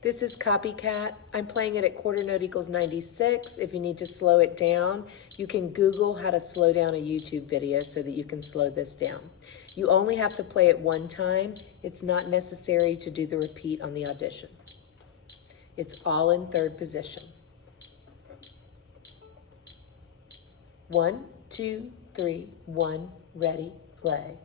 This is Copycat. I'm playing it at quarter note equals 96. If you need to slow it down, you can Google how to slow down a YouTube video so that you can slow this down. You only have to play it one time. It's not necessary to do the repeat on the audition. It's all in third position. 1, 2, 3, 1, ready, play.